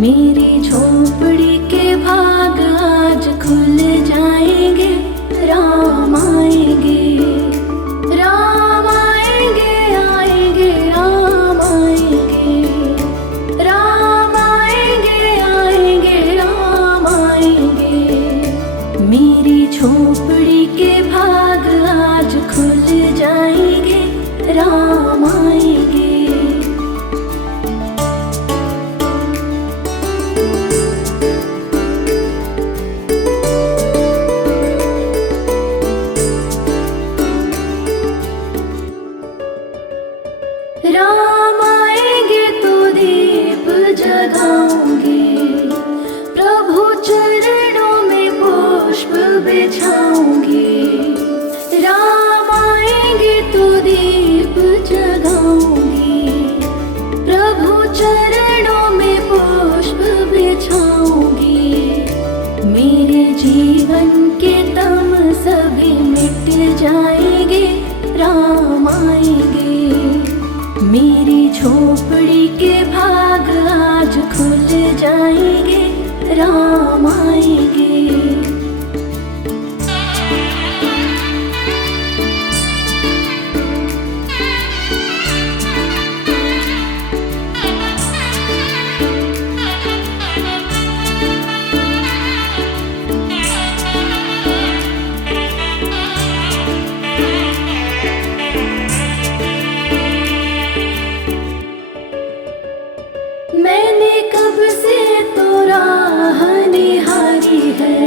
मेरी झोपड़ी के भाग आज खुल जाएंगे। राम आएंगे, राम आएंगे, आएंगे राम आएंगे, राम आएंगे, आएंगे राम आएंगे। मेरी झोपड़ी के भाग आज खुल जाएंगे। राम आएंगे। राम आएंगे तो दीप जगाऊंगी, प्रभु चरणों में पुष्प बिछाऊंगी। राम आएंगे तो दीप जगाऊंगी, प्रभु चरणों में पुष्प बिछाऊंगी। मेरे जीवन के तम सभी मिट जाएंगे। राम आएंगे। मेरी झोपड़ी के भाग आज खुल जाएंगे। राम आएंगे। मैंने कब से तो राह निहारी है,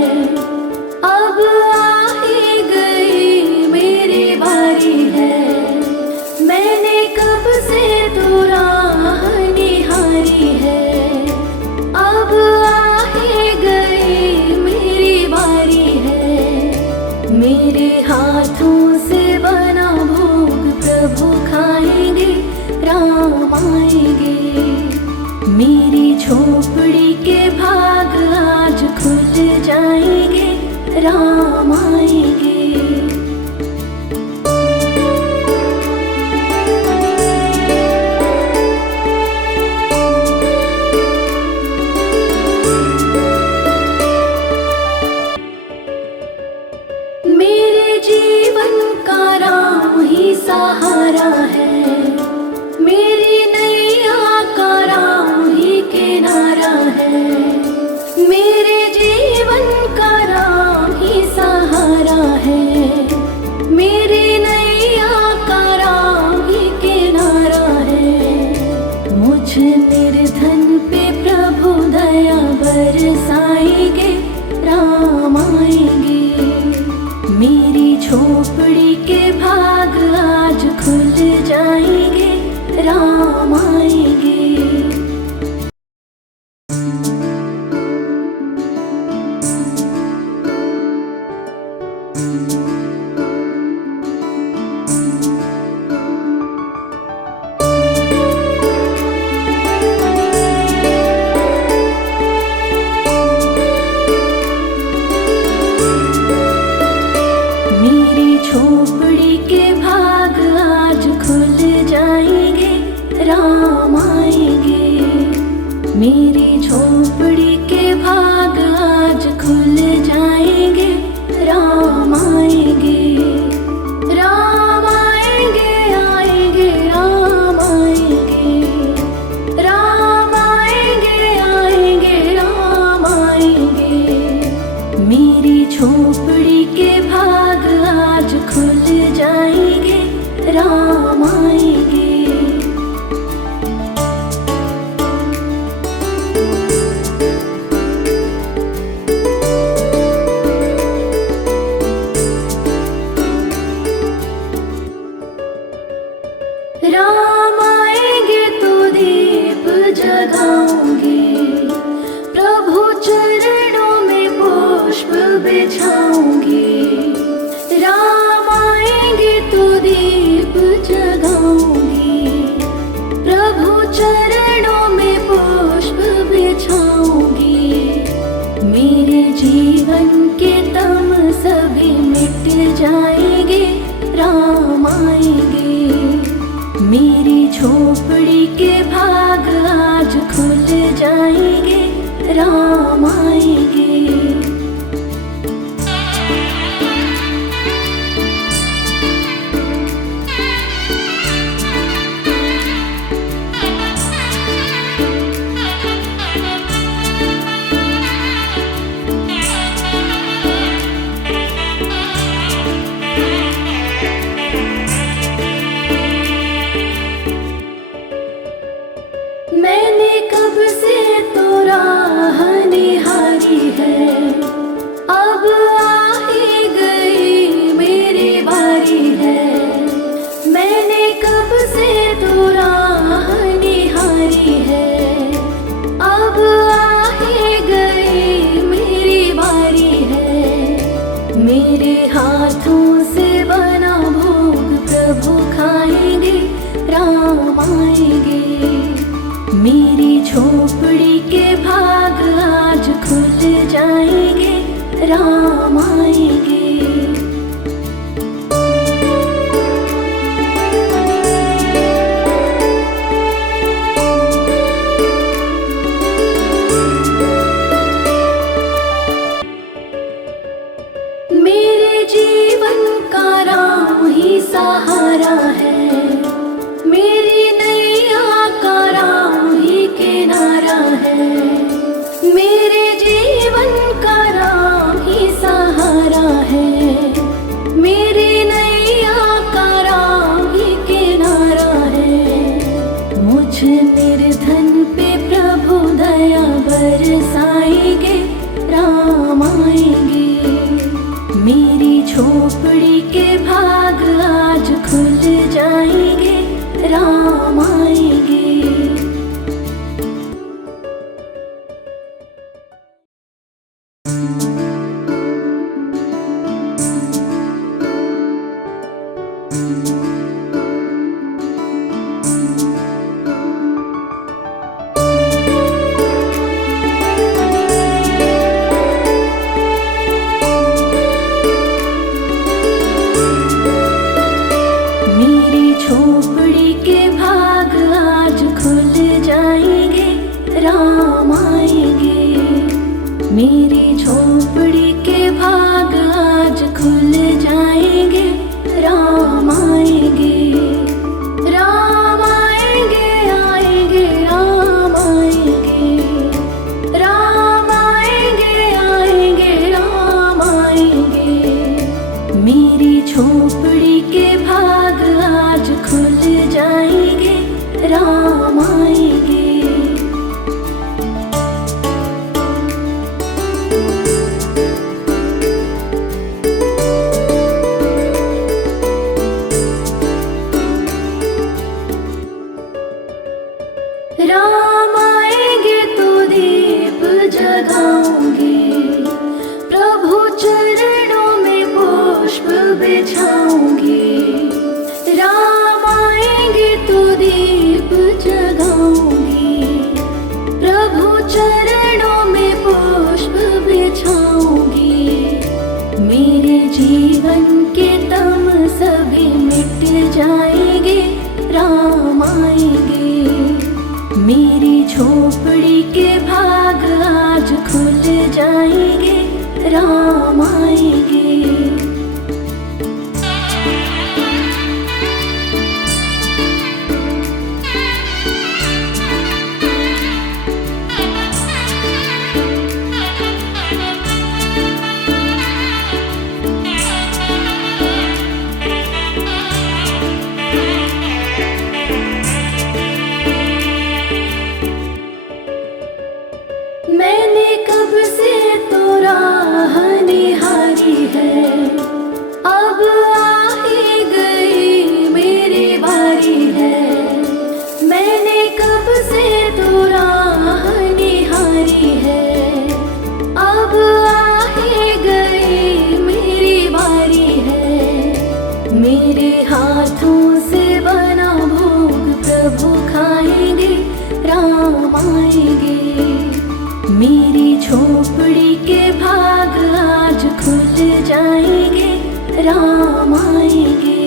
अब आ ही गई मेरी बारी है। मैंने कब से तो राह निहारी है, अब आ ही गई मेरी बारी है। मेरे हाथों से बना भोग प्रभु खाएंगे। राम आएंगे। मेरी झोपड़ी के भाग आज खुल जाएंगे। राम आएंगे। मेरे जीवन का राम ही सहारा है, मेरी नैया का राम ही किनारा है। मेरे जीवन का राम ही सहारा है, मेरी नैया का राम ही किनारा है। मुझ निर्धन पे प्रभु दया बरसाएंगे। राम आएंगे। मेरी झोपड़ी के भाग आज खुल जाएंगे। राम आएंगे। मेरी झोपड़ी के भाग आज खुल जाएंगे। राम आएंगे। मेरी झोपड़ी के भाग आज खुल जाएंगे। राम आएंगे। राम आएंगे, आएंगे राम आएंगे, राम आएंगे, आएंगे राम आएंगे। मेरी झोपड़ी के भाग आज खुल जाएंगे। राम आएंगे। राम आएंगे तो दीप जगाऊंगी, प्रभु चरणों में पुष्प बिछाऊंगी। राम आएंगे तो दीप जगाऊंगी, प्रभु चरणों में पुष्प बिछाऊंगी। मेरे जीवन के तम सभी मिट जाएंगे। राम आएंगे। मेरी झोपड़ी के भाग आज खुल जाएंगे। राम आएंगे। मैंने कब से तो राह निहारी है, अब आ ही गई मेरी बारी है। मैंने कब से तो राह निहारी है, अब आ ही गई मेरी बारी है। मेरे हाथों से बना भोग प्रभु खाएंगे, राम आएंगे। मेरी झोपड़ी के भाग आज खुल जाएंगे, राम आएंगे। मेरे जीवन का राम ही सहारा है, मेरी नैया का राम ही किनारा है। मेरे जीवन का राम ही सहारा है, मेरी नैया का राम ही किनारा है। मुझ निर्धन पे प्रभु दया बरसाएंगे, राम आएंगे। मेरी झोपड़ी के भाग आज खुल जाएंगे, राम आएंगे। मेरी झोपड़ी के भाग आज खुल जाएंगे, राम आएंगे। मेरी झोपड़ी के भाग आज खुल जाएंगे, राम आएंगे। राम आएंगे, आएंगे, राम आएंगे। राम आएंगे, आएंगे, राम आएंगे। मेरी झोपड़ी के भाग आज खुल जाएंगे, राम आएंगे। राम आएंगे तो दीप जगाऊंगी, प्रभु चरणों में पुष्प बिछाऊंगी। राम आएंगे तो दीप जगाऊंगी, प्रभु चरणों में पुष्प बिछाऊंगी। मेरे जीवन के तम सभी मिट जाएंगे, राम आएंगे। मेरी झोपड़ी के भाग आज खुल जाएंगे, राम आएंगे। मैंने कब से तो राह निहारी है, अब आ ही गई मेरी बारी है। मैंने कब से तो राह निहारी है, अब आ ही गई मेरी बारी है। मेरे हाथों से बना भोग प्रभु खाएंगे, राम आएंगे। मेरी झोपड़ी के भाग आज खुल जाएंगे, राम आएंगे।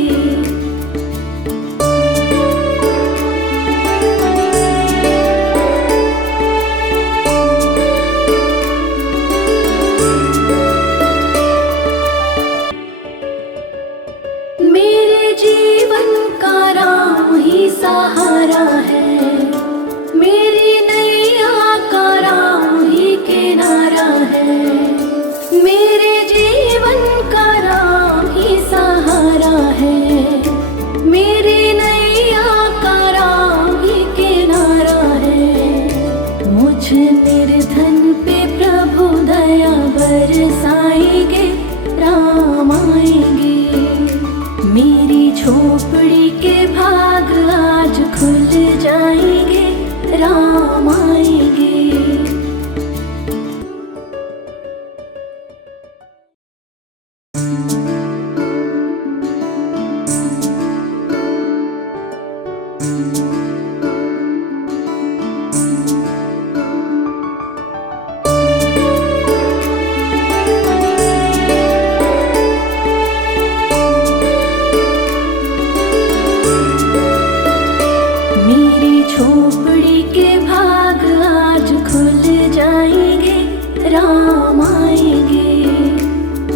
राम आएंगे।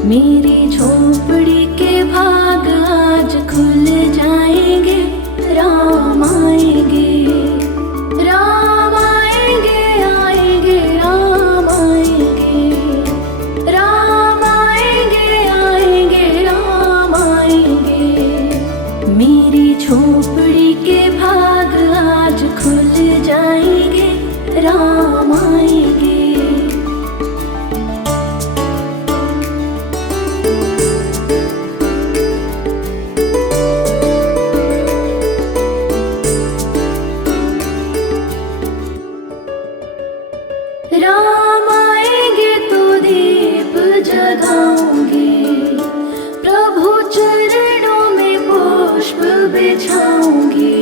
मेरी झोपड़ी के भाग आज खुल जाएंगे, राम आएंगे। राम आएंगे, आएंगे, राम आएंगे। राम आएंगे, आएंगे, राम आएंगे। मेरी झोपड़ी के भाग आज खुल जाएंगे, राम आएंगे। राम आएंगे तो दीप जगाऊंगी, प्रभु चरणों में पुष्प बिछाऊंगी।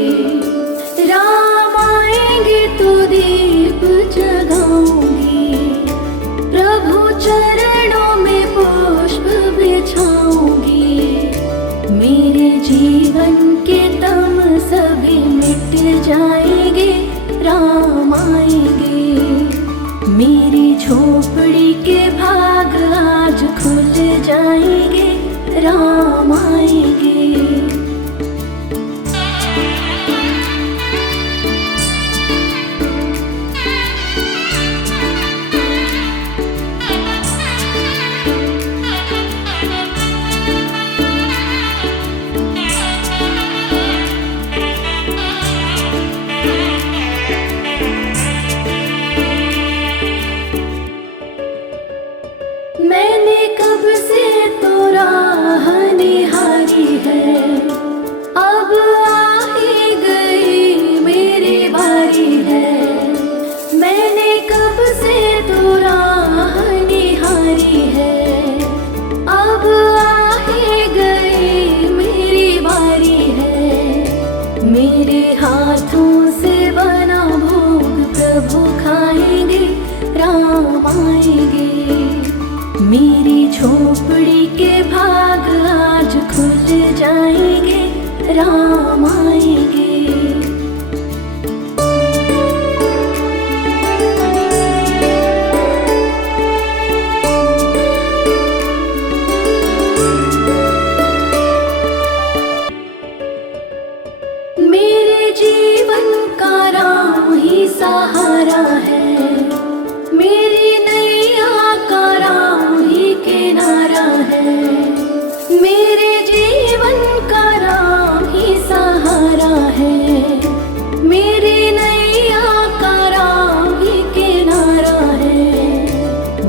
राम आएंगे तो दीप जगाऊंगी, प्रभु चरणों में पुष्प बिछाऊंगी। मेरे जीवन के तम सभी मिट जाएंगे, राम आएंगे। मेरी झोपड़ी के भाग आज खुल जाएंगे, राम आएंगे। मैंने कब से तो राह निहारी है, अब आ ही गई मेरी बारी है। मैंने कब से तो राह निहारी है, अब आ ही गई मेरी बारी है। मेरे हाथों से बना भोग प्रभु खाएंगे, राम आएंगे। मेरी झोपड़ी के भाग आज खुल जाएंगे, राम आएंगे। मेरे जीवन का राम ही सहारा है, मेरी नैया का राम ही किनारा है। मेरे जीवन का राम ही सहारा है, मेरी नैया का राम ही किनारा है।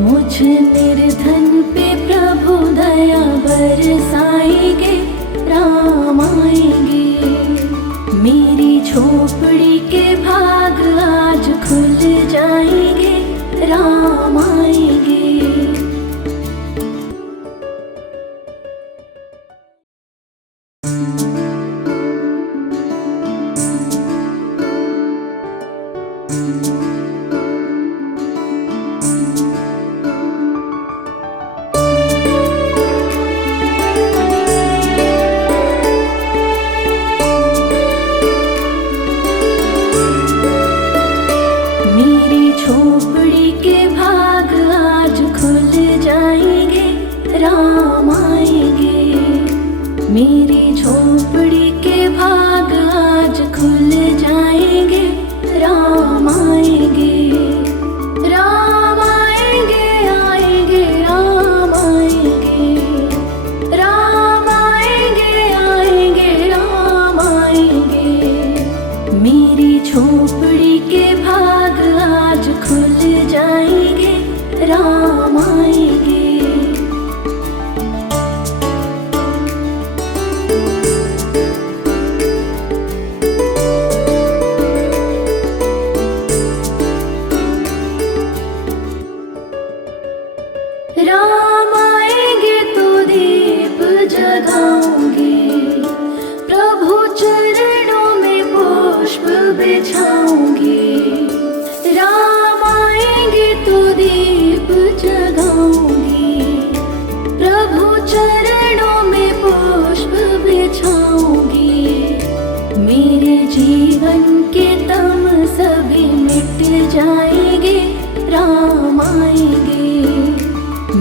मुझ निर्धन पे प्रभु दया बरसाएंगे, राम आएंगे। मेरी झोपड़ी के भाग आज खुल जाएंगे, राम आएंगे। मेरी झोपड़ी के भाग आज खुल जाएंगे, राम आएंगे। मेरी झोपड़ी के भाग आज खुल जाएंगे, राम आएंगे। राम आएंगे, आएंगे, राम आएंगे। राम आएंगे, आएंगे, राम आएंगे। मेरी झोपड़ी के भाग आज खुल जाएंगे, राम आएंगे।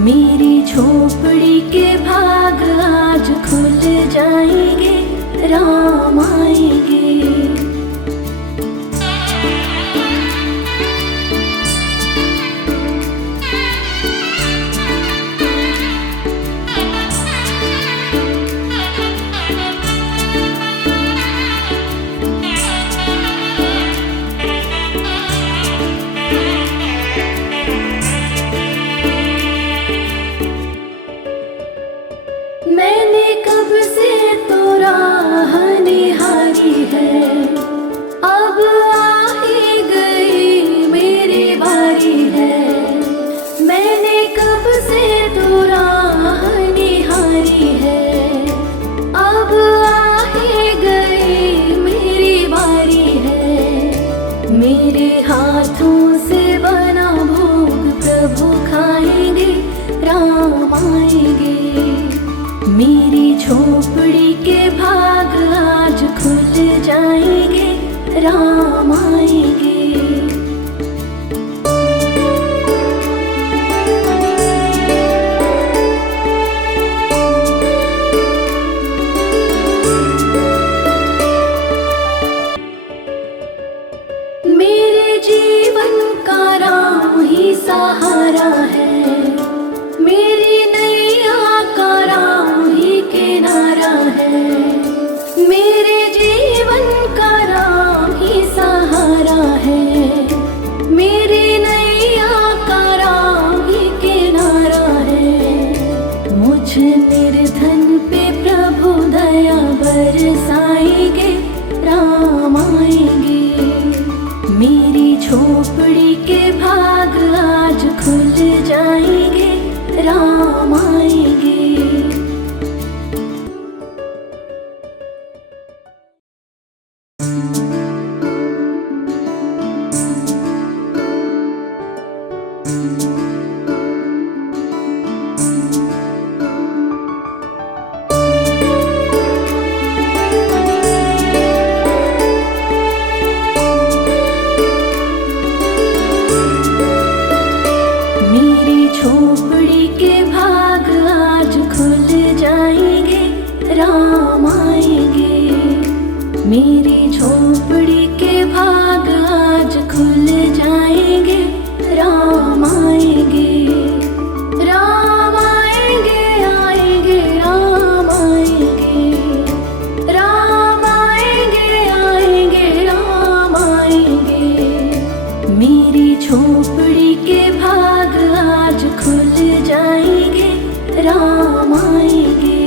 मेरी झोपड़ी के भाग आज खुल जाएंगे, राम आएंगे। मैंने कब से तो राह निहारी है, अब आ ही गई मेरी बारी है। मैंने कब से तो राह निहारी है, अब आ ही गई मेरी बारी है। मेरे हाथों से बना भोग प्रभु खाएंगे, राम आएंगे। मेरी झोपड़ी के भाग आज खुल जाएंगे, राम आएंगे। मेरे जीवन का राम ही सहारा है, मेरी नैया का राम ही किनारा है। मेरे जीवन का राम ही सहारा है, मेरी नैया का राम ही किनारा है। मुझ निर्धन पे प्रभु दया बरसाएंगे, राम आएंगे। मेरी झोपड़ी के भाग आज खुल जाएंगे, राम आएंगे। मेरी झोपड़ी के भाग आज खुल जाएंगे, राम आएंगे। मेरी झोपड़ी के भाग आज खुल जाएंगे, राम आएंगे। राम आएंगे, आएंगे, राम आएंगे। राम आएंगे, आएंगे, राम आएंगे। मेरी झोपड़ी के भाग आज खुल जाएंगे, राम आएंगे।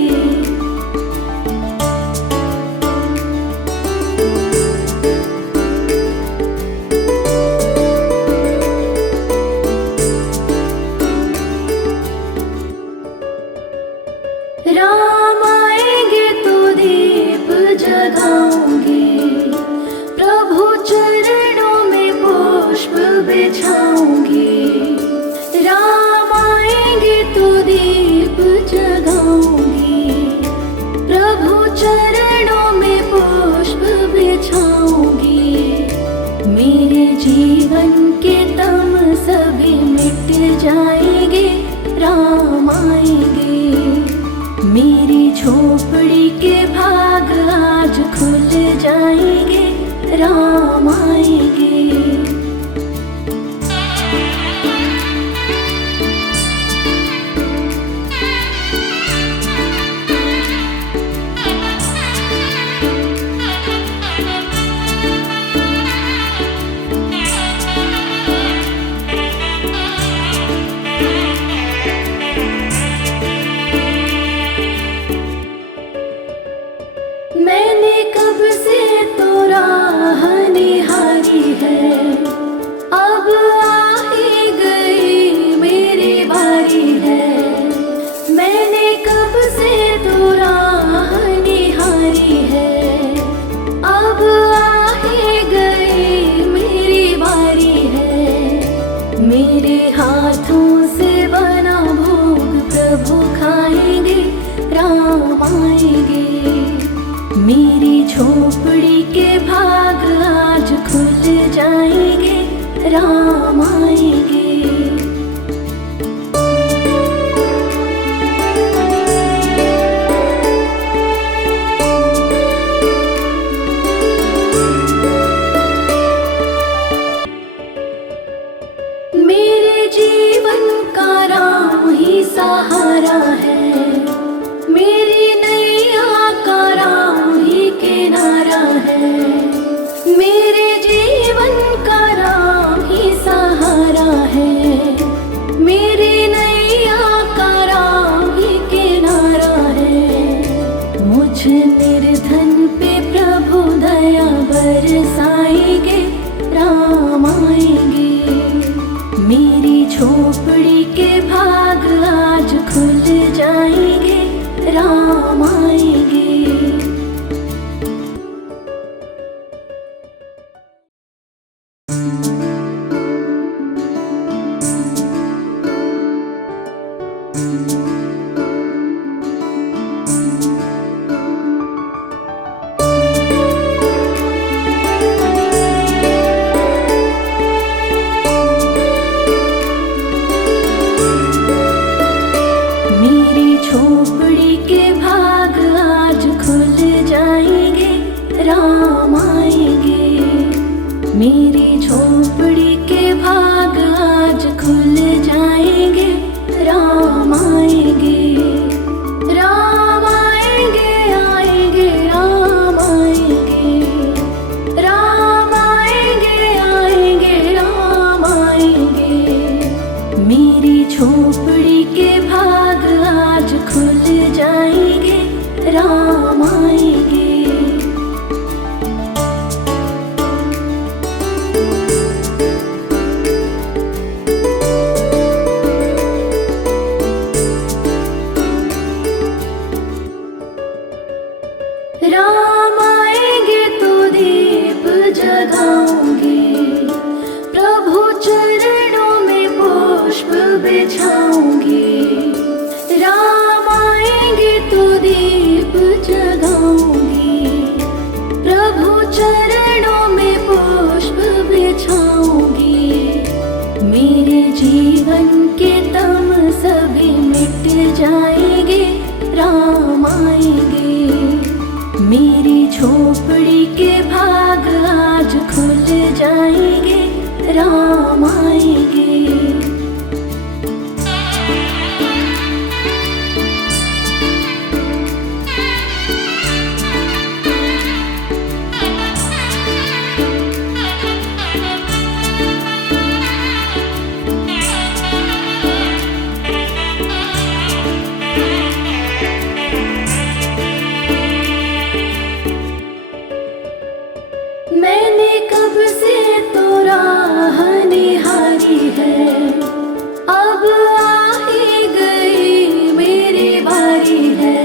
राम आएंगे तो दीप जगाऊंगी, प्रभु चरणों में पुष्प बिछाऊंगी। राम आएंगे तो दीप जगाऊंगी, प्रभु चरणों में पुष्प बिछाऊंगी। मेरे जीवन के तम सभी मिट जाएंगे, राम आएंगे। मेरी झोपड़ी के भाग आज खुल जाएंगे, राम आएंगे। मैंने कब से तो राह निहारी है, अब आ ही गई मेरी बारी है। मैंने कब से तो राह निहारी है, अब आ ही गई मेरी बारी है। मेरे हाथों से बना भोग प्रभु खाएंगे, राम आएंगे। मेरी झोपड़ी के भाग आज खुल जाएंगे, राम आएंगे। ही सहारा है, मेरी नैया का राम ही किनारा है, मेरे जीवन का राम ही सहारा है, मेरी नैया का राम ही किनारा है। मुझ निर्धन पे प्रभु दया बरसाएंगे, राम आएंगे, मेरी झोपड़ी के भाग आज खुल जाएंगे, राम आएंगे। मेरी झोपड़ी के भाग आज खुल जाएंगे, राम आएंगे, मेरी झोपड़ी के भाग आज खुल जाएंगे, राम आएंगे, राम आएंगे, आएंगे, राम आएंगे, राम आएंगे, आएंगे, राम आएंगे, मेरी झोपड़ी के भाग आज खुल जाएंगे, राम आएंगे। राम आएंगे तो दीप जगाऊंगी, प्रभु चरणों में पुष्प बिछाऊंगी, राम आएंगे तो दीप जगाऊंगी, प्रभु चरणों में पुष्प बिछाऊंगी, मेरे जीवन के तम सभी मिट जाएंगे, राम आएंगे, मेरी झोपड़ी के भाग आज खुल जाएंगे, राम आएंगे। मैंने कब से तो राह निहारी है, अब आ ही गई मेरी बारी है,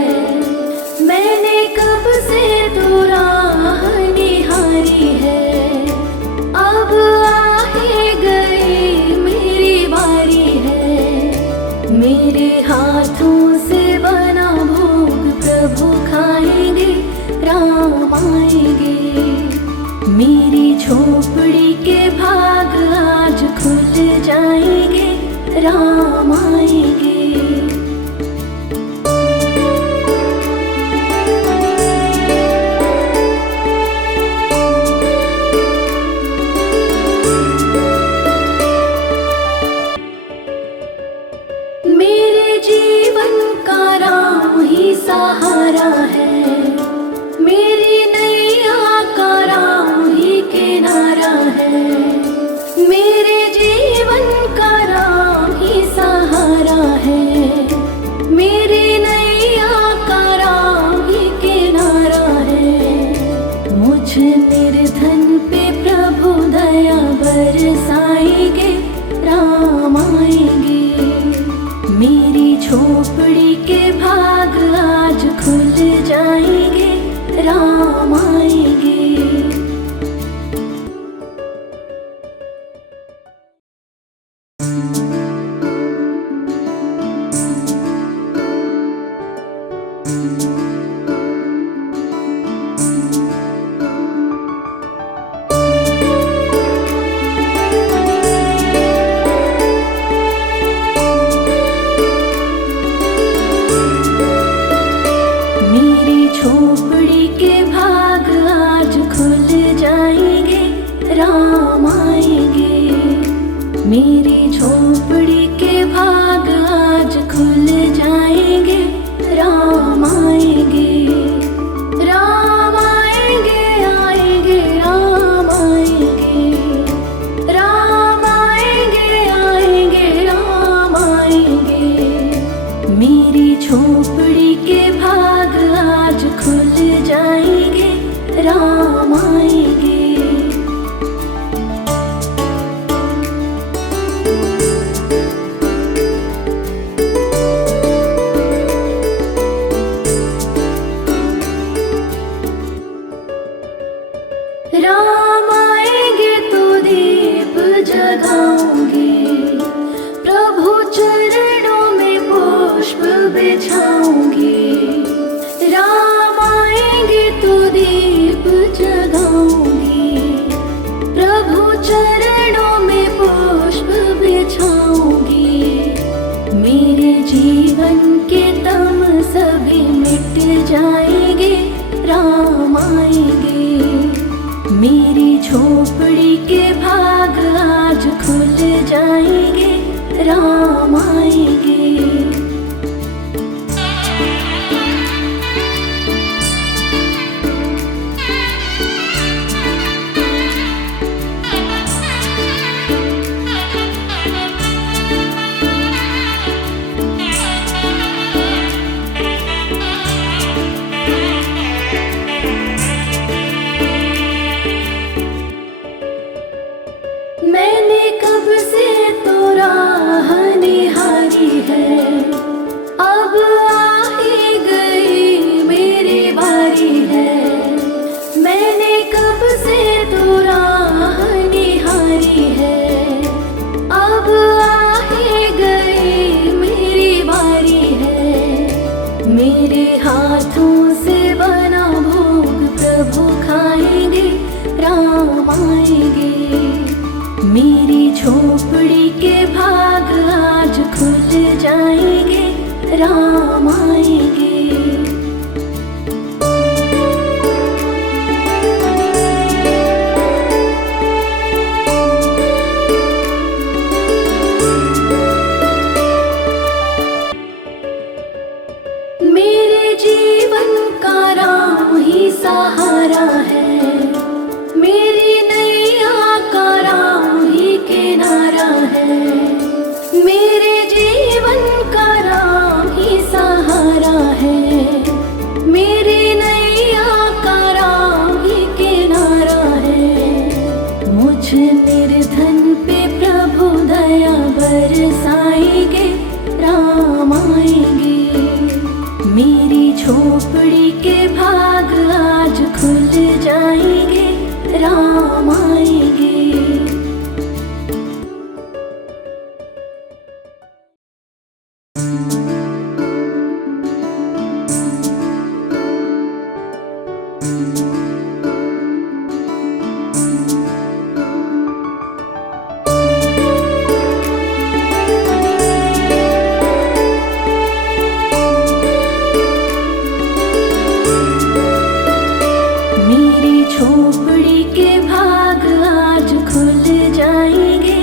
मैंने कब से तो राह निहारी है, अब आ ही गई मेरी बारी है, मेरे हाथों से बना भोग प्रभु खाएंगे, राम आएंगे, मेरी झोपड़ी के भाग आज खुल जाएंगे, राम आएंगे। मेरे जीवन का राम ही सहारा है, मेरी नैया का राम ही किनारा है, मेरे जीवन का राम ही सहारा है, मेरी नैया का राम ही किनारा है। मुझ निर्धन पे प्रभु दया बरसाएंगे, राम आएंगे, मेरी झोपड़ी के भाग आज खुल जाएंगे, राम आएंगे। जाएंगे, राम आएंगे। मेरी झोपड़ी के भाग आज खुल जाएंगे, राम आएंगे। मैंने कब से तो राह निहारी है, अब आ ही गई मेरी बारी है। मैंने कब से तो राह निहारी है, अब आ ही गई मेरी बारी है। मेरे हाथों से बना भोग प्रभु खाएंगे, राम आएंगे। मेरी झोपड़ी के भाग आज खुल जाएंगे, राम आएंगे। मेरे जीवन का राम ही सहारा है, मेरी नैया का राम ही किनारा है। मेरे जीवन का राम ही सहारा है, मेरी नैया का राम ही किनारा है। मुझ निर्धन पे प्रभु दया बरसाएंगे, राम आएंगे। मेरी झोपड़ी के भाग आज खुल जाएंगे, राम आएंगे। मेरी झोपड़ी के भाग आज खुल जाएंगे,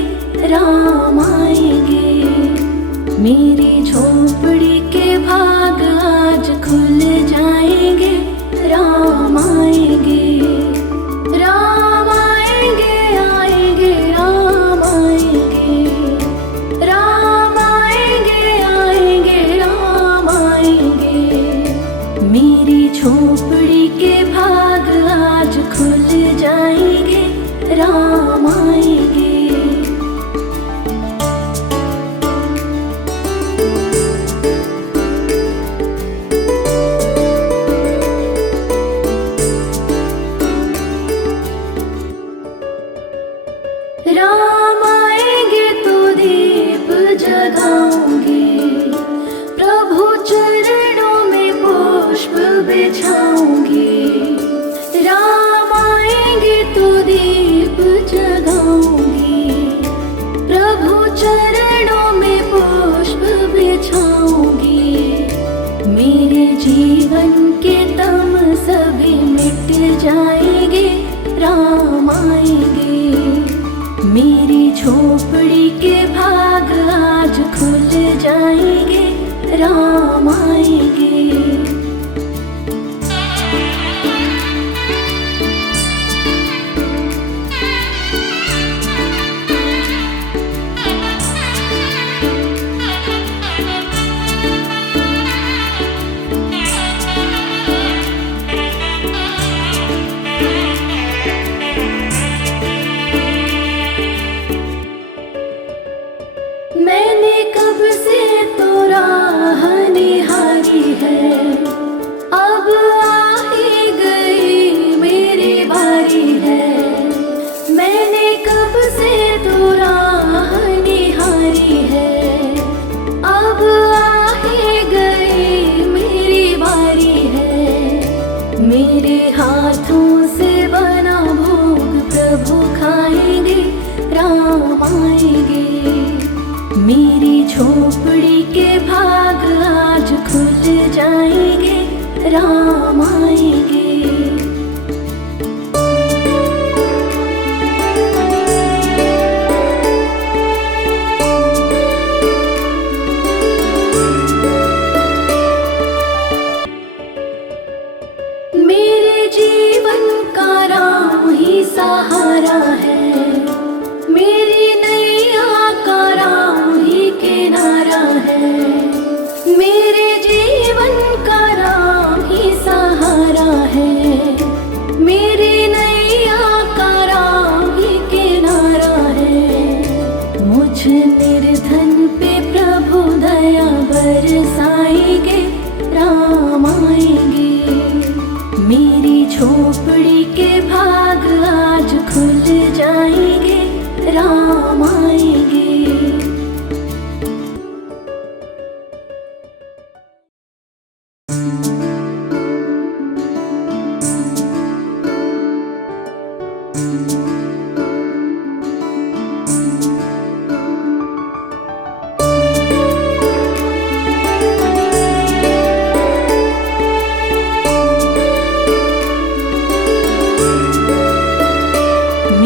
राम आएंगे। मेरी झोपड़ी के भाग आज खुल जाएंगे, राम आएंगे। राम आएंगे, आएंगे, राम आएंगे। राम आएंगे, आएंगे, राम आएंगे। मेरी झोपड़ी के भाग आज खुल जाएंगे, राम आएंगे। राम आएंगे तो दीप जगाऊंगी, प्रभु चरणों में पुष्प बिछाऊंगी। राम आएंगे तो दीप जगाऊंगी, प्रभु चरणों में पुष्प बिछाऊंगी। मेरे जीवन के तम सभी मिट जाएंगे, राम आएंगे। मेरी झोपड़ी के भाग आज खुल जाएंगे, राम आएंगे। मैंने कब से तो राह निहारी है, अब आ ही गई मेरी बारी है। मैंने कब से तो राह निहारी है, अब आ ही गई मेरी बारी है। मेरे हाथों से बना भोग प्रभु खाएंगे, राम आएंगे। मेरी झोपड़ी के भाग आज खुल जाएंगे, राम आएंगे। मेरे जीवन का राम ही सहारा है, मेरी नैया का राम ही किनारा है। मेरे जीवन का राम ही सहारा है, मेरी नैया का राम ही किनारा है। मुझ निर्धन पे प्रभु दया बरसाएंगे, राम आएंगे। मेरी झोपड़ी के भाग आज खुल जाएंगे, राम आएंगे।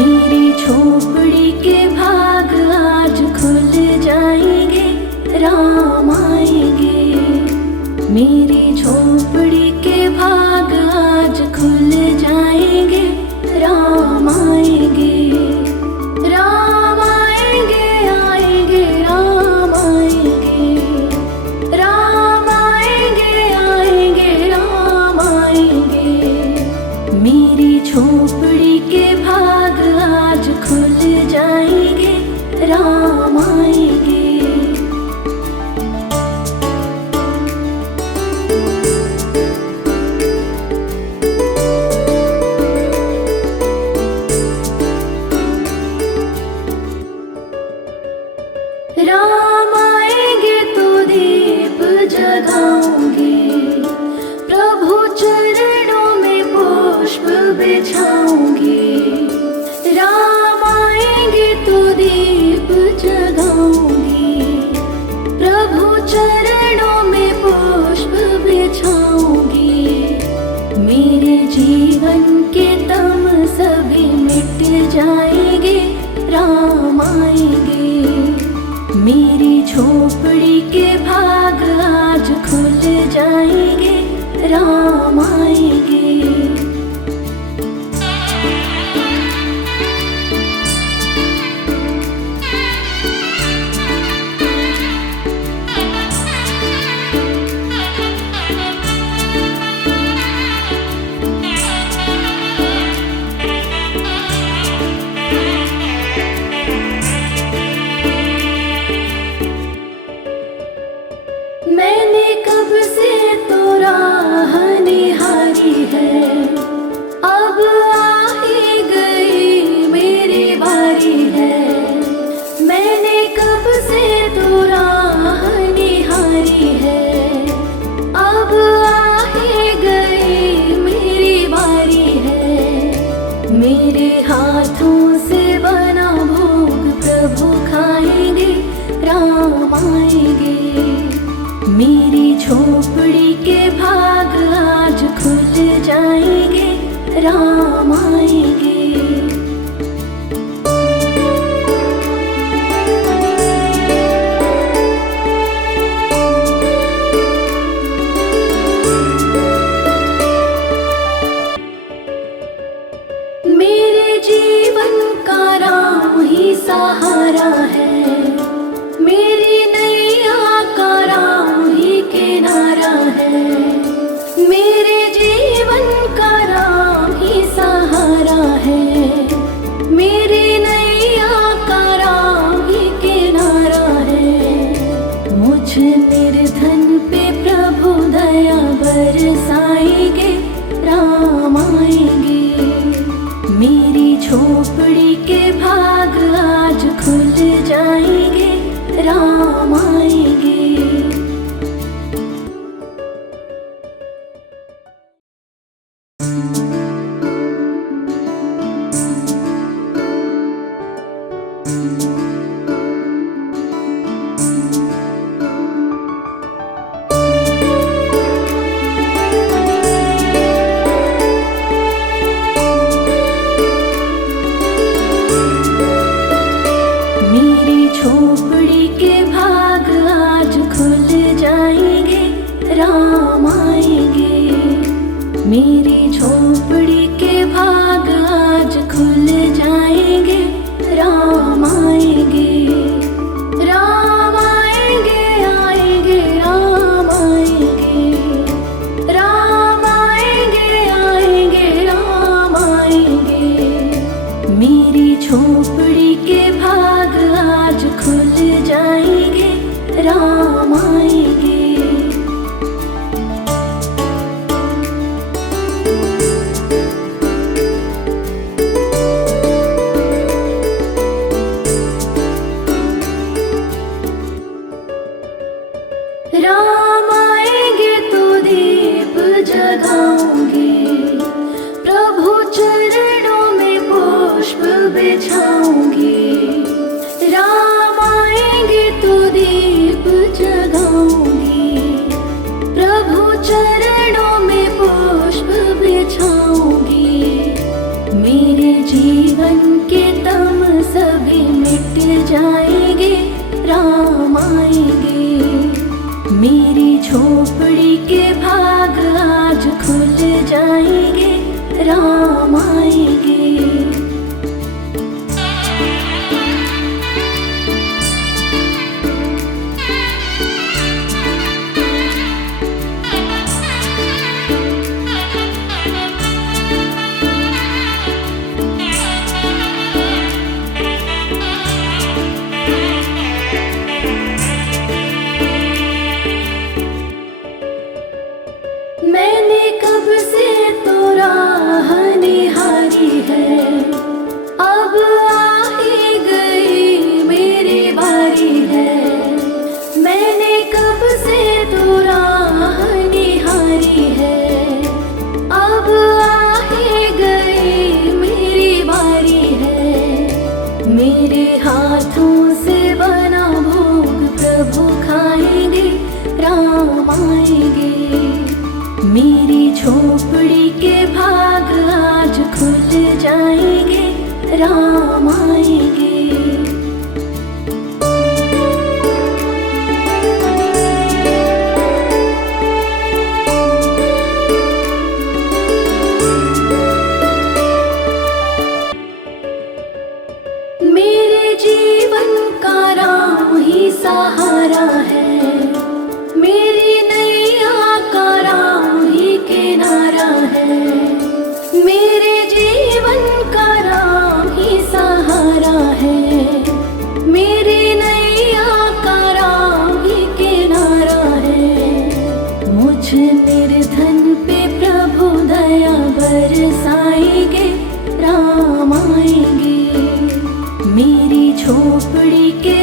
मेरी झोपड़ी के भाग आज खुल जाएंगे, राम आएंगे। मेरी झोपड़ी के भाग आज खुल जाएंगे, राम आएंगे। राम आएंगे, आएंगे, राम आएंगे। राम आएंगे, आएंगे, राम आएंगे। मेरी झोपड़ी के भाग आज खुल जाएंगे, राम आएंगे। राम आएंगे तो दीप जगाऊंगी, प्रभु चरणों में पुष्प बिछाऊंगी। राम आएंगे तो दीप जगाऊंगी, प्रभु चरणों में पुष्प बिछाऊंगी। मेरे जीवन के तम सभी मिट जाएंगे, राम आएंगे। मेरी झोपड़ी के भाग आज खुल जाएंगे, राम आएंगे। मैंने कब से तो राह निहारी है, अब आ ही गई मेरी बारी है। मैंने कब से तो राह निहारी है, अब आ ही गई मेरी बारी है। मेरे हाथों से बना भोग प्रभु खाएंगे, राम आएंगे। मेरी झोपड़ी के भाग आज खुल जाएंगे, राम आएंगे। मेरे जीवन का राम ही सहारा है, मेरी नैया का राम ही किनारा है। मेरे जीवन का राम ही सहारा है, मेरी नैया का राम ही किनारा है। मुझ निर्धन पे प्रभु दया बरसाएंगे, राम आएंगे। मेरी झोपड़ी के भाग आज खुल जाएंगे, राम आएंगे। राम आएंगे। राम आएंगे तो दीप जगाऊंगी, प्रभु चरणों में पुष्प बिछाऊंगी। राम आएंगे तो दीप जगाऊंगी, प्रभु चरणों में पुष्प बिछाऊंगी। मेरे जीवन के तम सभी मिट जाएंगे, राम आएंगे। मेरी झोपड़ी के भाग आज खुल जाएंगे, राम आएंगे। मैंने कब से तो राह निहारी है, अब आ ही गई मेरी बारी है। मैंने कब से तो राह निहारी है, अब आ ही गई मेरी बारी है। मेरे हाथों से बना भोग प्रभु खाएंगे, राम आएंगे। मेरी झोपड़ी के भाग आज खुल जाएंगे, राम आएंगे। मेरे जीवन का राम ही सहारा है, मेरी नैया का राम ही किनारा है। मेरे जीवन का राम ही सहारा है, मेरी नैया का राम ही किनारा है। मुझ निर्धन पे प्रभु दया बरसाएंगे, राम आएंगे। मेरी झोपड़ी के